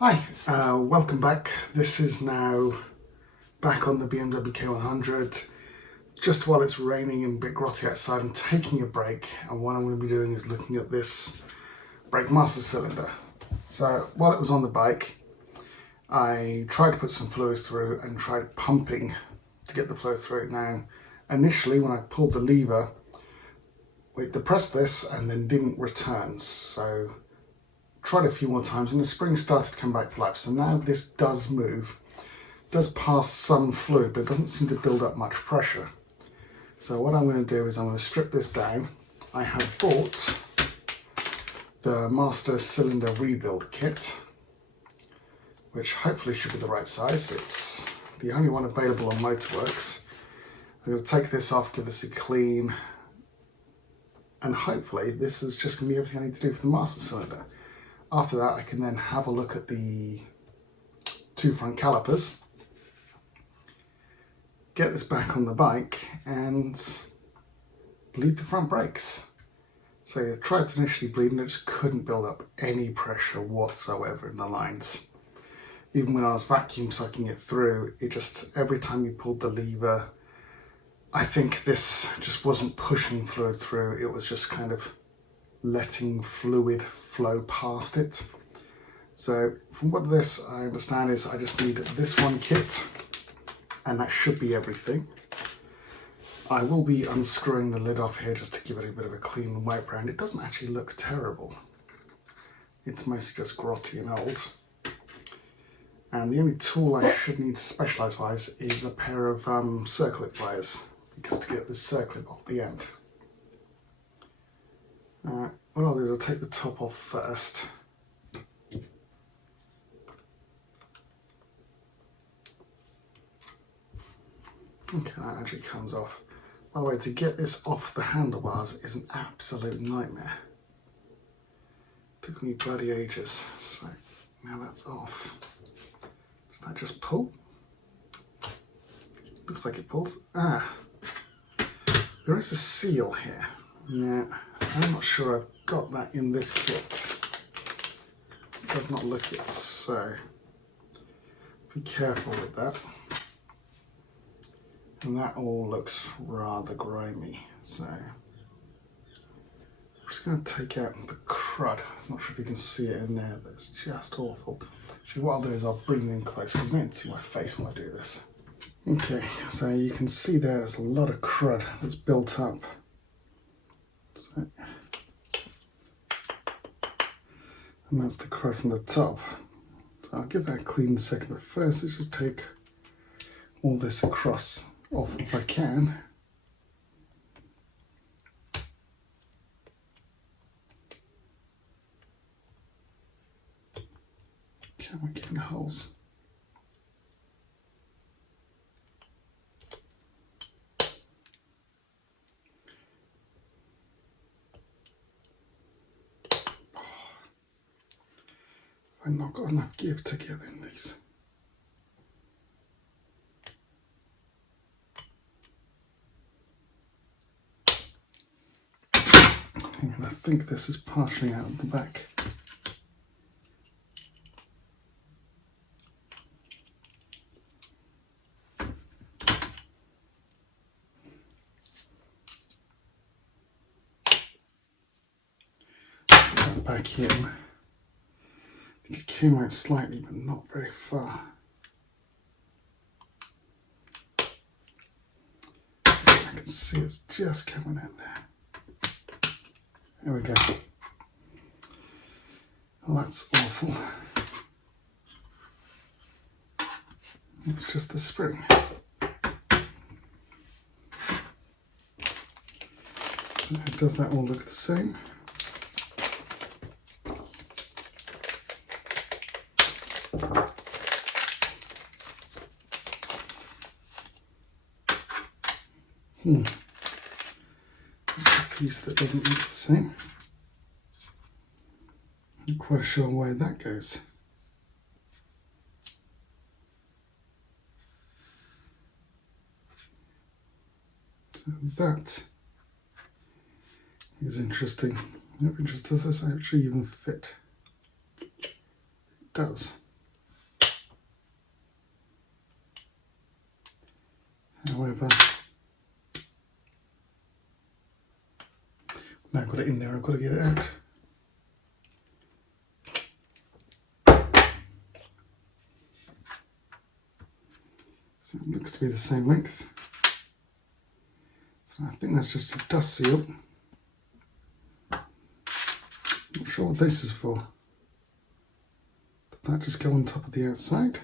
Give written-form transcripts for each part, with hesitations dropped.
Hi, welcome back. This is now back on the BMW K100. Just while it's raining and a bit grotty outside, I'm taking a break, and what I'm going to be doing is looking at this brake master cylinder. So while it was on the bike, I tried to put some fluid through and tried pumping to get the flow through. Now, initially when I pulled the lever, it depressed this and then didn't return. So tried a few more times and the spring started to come back to life. So now this does move, does pass some fluid, but it doesn't seem to build up much pressure. So what I'm going to do is I'm going to strip this down. I have bought the master cylinder rebuild kit, which hopefully should be the right size. It's the only one available on motorworks. I'm going to take this off, give this a clean, and hopefully this is just going to be everything I need to do for the master cylinder. After that, I can then have a look at the two front calipers, get this back on the bike and bleed the front brakes. So I tried to initially bleed and I just couldn't build up any pressure whatsoever in the lines. Even when I was vacuum sucking it through, it just, every time you pulled the lever, I think this just wasn't pushing fluid through, it was just kind of letting fluid flow past it. So from what this I understand is I just need this one kit and that should be everything. I will be unscrewing the lid off here just to give it a bit of a clean wipe round. It doesn't actually look terrible. It's mostly just grotty and old. And the only tool I should need specialised wise is a pair of circlip pliers, because to get this circlip off the end. What I'll do is I'll take the top off first. Okay, that actually comes off. By the way, to get this off the handlebars is an absolute nightmare. Took me bloody ages. So now that's off. Does that just pull? Looks like it pulls. There is a seal here. Now, I'm not sure I've got that in this kit. It does not look it, so be careful with that. And that all looks rather grimy, so I'm just going to take out the crud. I'm not sure if you can see it in there, that's just awful. Actually, what I'll do is I'll bring it in close because you don't see my face when I do this. Okay, so you can see there's a lot of crud that's built up. So, and that's the crud from the top. So I'll give that a clean in a second, but first let's just take all this across off if I can. Can we get in the holes? I've not got enough give together in these. And I think this is partially out of the back. Put that back in. I think it came out slightly, but not very far. I can see it's just coming out there. There we go. Well, that's awful. It's just the spring. So does that all look the same? That's a piece that doesn't look the same. I'm not quite sure why that goes. So that is interesting. I'm interested, does this actually even fit? It does. However, now I've got it in there, I've got to get it out. So it looks to be the same length. So I think that's just a dust seal. Not sure what this is for. Does that just go on top of the outside?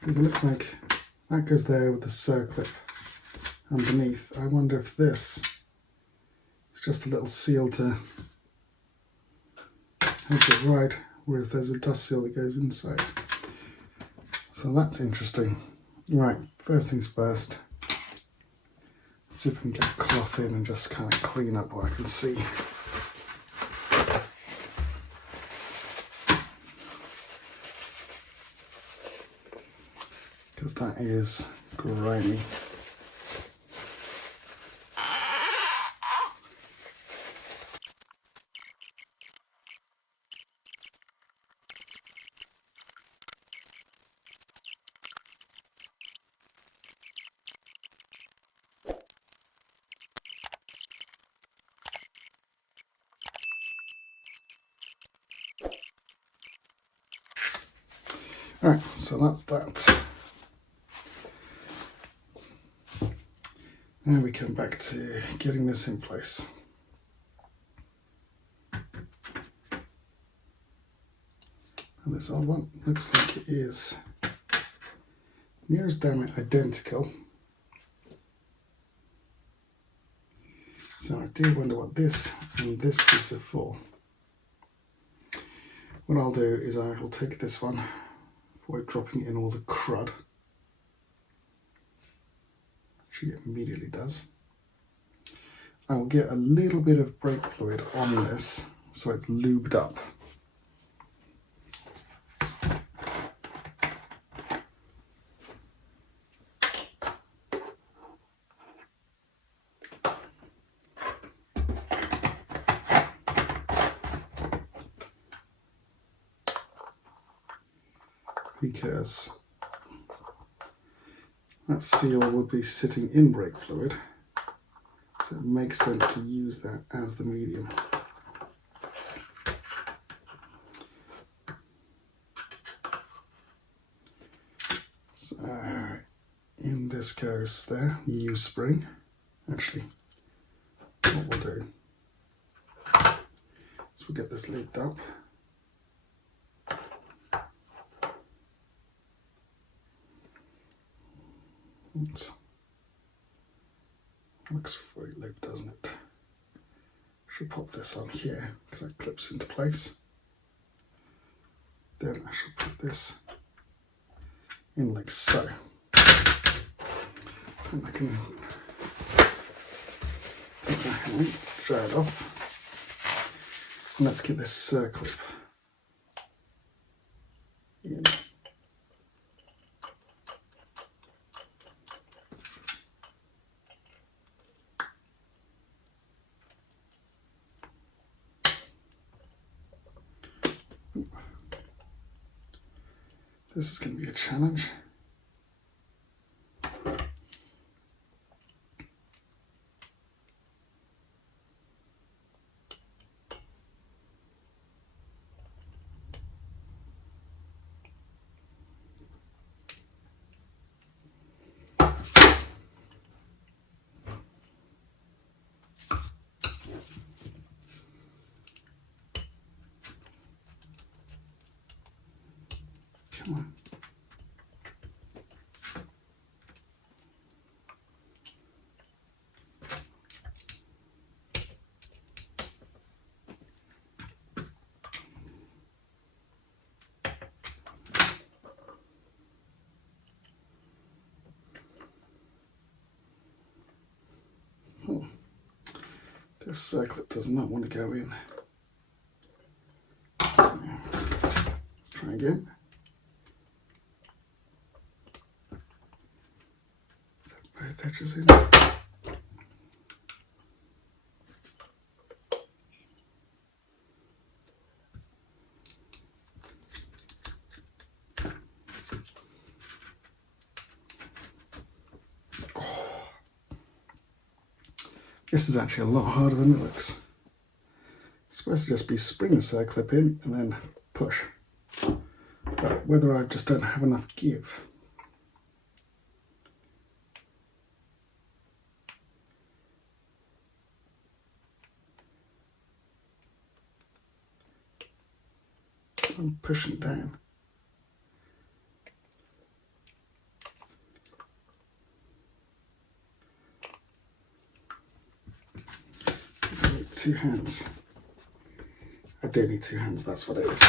Because it looks like that goes there with the circlip underneath. I wonder if this is just a little seal to hold it right, or if there's a dust seal that goes inside. So that's interesting. Right, first things first. Let's see if we can get a cloth in and just kind of clean up what I can see. Because that is grimy. Alright, so that's that. Now we come back to getting this in place. And this old one looks like it is near as damn it identical. So I do wonder what this and this piece are for. What I'll do is I will take this one, avoid dropping in all the crud. Actually, it immediately does. I will get a little bit of brake fluid on this so it's lubed up. Because that seal would be sitting in brake fluid, so it makes sense to use that as the medium. So in this goes there, U-spring. Actually, what we'll do is we'll get this lubed up. Oops. Looks very lubed, doesn't it? Should pop this on here because that clips into place. Then I should put this in like so. And I can take that hand, dry it off. And let's get this circlip in. This is going to be a challenge. Come on. Oh, this circlip does not want to go in. So, try again. Both edges in. This is actually a lot harder than it looks. It's supposed to just be spring the circlip in and then push. But whether I just don't have enough give. I'm pushing down. I need 2 hands. I do need 2 hands, that's what it is.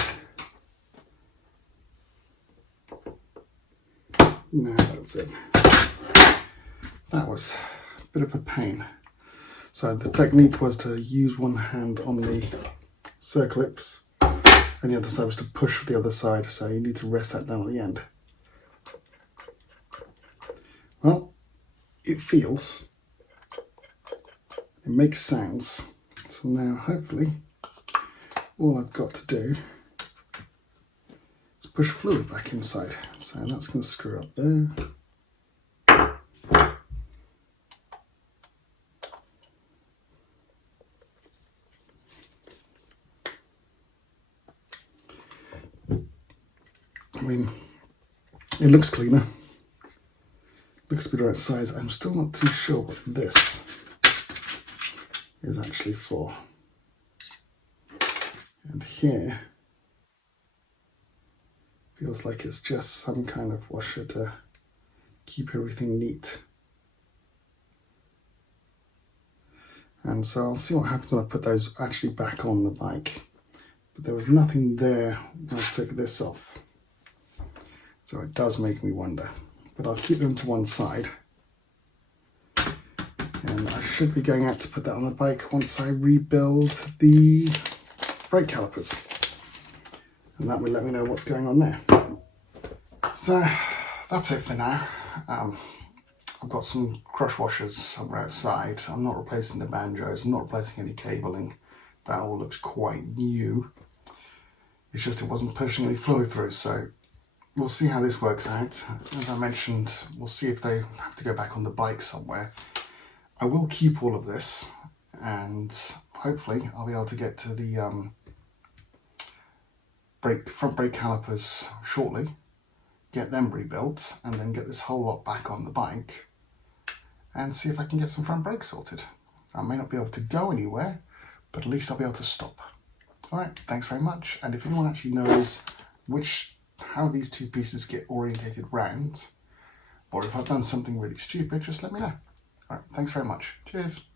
Now that's it. That was a bit of a pain. So the technique was to use one hand on the circlips and the other side was to push the other side, so you need to rest that down at the end. Well, it feels, it makes sounds, so now hopefully all I've got to do is push fluid back inside. So that's going to screw up there. I mean, it looks cleaner, looks to be the right size. I'm still not too sure what this is actually for. And here feels like it's just some kind of washer to keep everything neat. And so I'll see what happens when I put those actually back on the bike. But there was nothing there when I took this off. So it does make me wonder. But I'll keep them to one side. And I should be going out to put that on the bike once I rebuild the brake calipers. And that will let me know what's going on there. So that's it for now. I've got some crush washers somewhere outside. I'm not replacing the banjos, I'm not replacing any cabling. That all looks quite new. It's just it wasn't pushing any flow through, so we'll see how this works out. As I mentioned, we'll see if they have to go back on the bike somewhere. I will keep all of this, and hopefully I'll be able to get to the front brake calipers shortly, get them rebuilt, and then get this whole lot back on the bike and see if I can get some front brakes sorted. I may not be able to go anywhere, but at least I'll be able to stop. Alright, thanks very much. And if anyone actually knows how these two pieces get orientated round, or if I've done something really stupid, just let me know. Alright, thanks very much. Cheers.